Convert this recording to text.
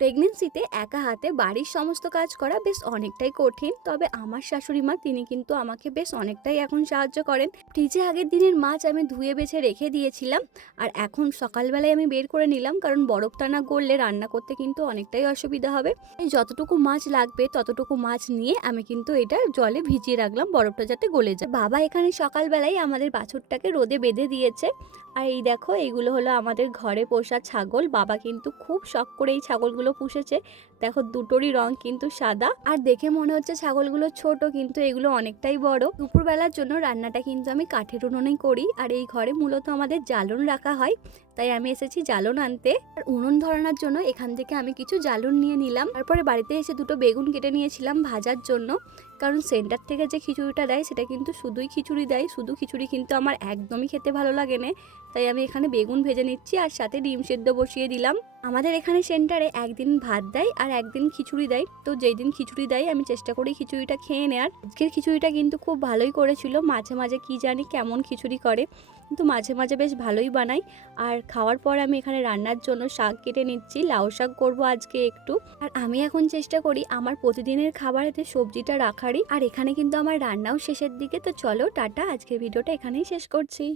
প্রেগনেন্সিতে একা হাতে বাড়ির সমস্ত কাজ করা বেশ অনেকটাই কঠিন, তবে আমার শাশুড়ি মা তিনি কিন্তু আমাকে বেশ অনেকটাই এখন সাহায্য করেন। ফ্রিজে আগের দিনের মাছ আমি ধুয়ে বেছে রেখে দিয়েছিলাম, আর এখন সকালবেলায় আমি বের করে নিলাম, কারণ বরফটা না গললে রান্না করতে কিন্তু অনেকটাই অসুবিধা হবে। এই যতটুকু মাছ লাগবে ততটুকু মাছ নিয়ে আমি কিন্তু এটা জলে ভিজিয়ে রাখলাম, বরফটা যাতে গলে যায়। বাবা এখানে সকালবেলায় আমাদের বাছুরটাকে রোদে বেঁধে দিয়েছে। আর এই দেখো, এইগুলো হলো আমাদের ঘরে পোষা ছাগল। বাবা কিন্তু খুব শখ করে এই ছাগলগুলো পুষেছে। দেখো, দুটোরই রং কিন্তু সাদা, আর দেখে মনে হচ্ছে ছাগলগুলো ছোট, কিন্তু এগুলো অনেকটাই বড়। দুপুরবেলার জন্য রান্নাটা কিন্তু আমি কাঠের উনুনেই করি, আর এই ঘরে মূলত আমাদের জ্বালন রাখা হয়, তাই আমি এসেছি জ্বালন আনতে। আর উনুন ধরানোর জন্য এখান থেকে আমি কিছু জ্বালন নিয়ে নিলাম। তারপরে বাড়িতে এসে দুটো বেগুন কেটে নিয়েছিলাম ভাজার জন্য, কারণ সেন্টার থেকে যে খিচুড়িটা দেয় সেটা কিন্তু শুধুই খিচুড়ি দেয়, শুধু খিচুড়ি কিন্তু আমার একদমই খেতে ভালো লাগে না। তাই আমি এখানে বেগুন ভেজে নিচ্ছি, আর সাথে ডিম সেদ্ধ বসিয়ে দিলাম। আমাদের এখানে সেন্টারে একদিন ভাত দেয় আর একদিন খিচুড়ি দেয়, তো যেই দিন খিচুড়ি দেয় আমি চেষ্টা করি খিচুড়িটা খেয়ে নেওয়ার। আজকের খিচুড়িটা কিন্তু খুব ভালোই করেছিল। মাঝে মাঝে কি জানি কেমন খিচুড়ি করে, কিন্তু মাঝে মাঝে বেশ ভালোই বানাই। আর খাওয়ার পর আমি এখানে রান্নার জন্য শাক কেটে নিচ্ছি, লাউ শাক করবো আজকে একটু। আর আমি এখন চেষ্টা করি আমার প্রতিদিনের খাবারেতে সবজিটা রাখারই। আর এখানে কিন্তু আমার রান্নাও শেষের দিকে। তো চলো টাটা, আজকের ভিডিওটা এখানেই শেষ করছি।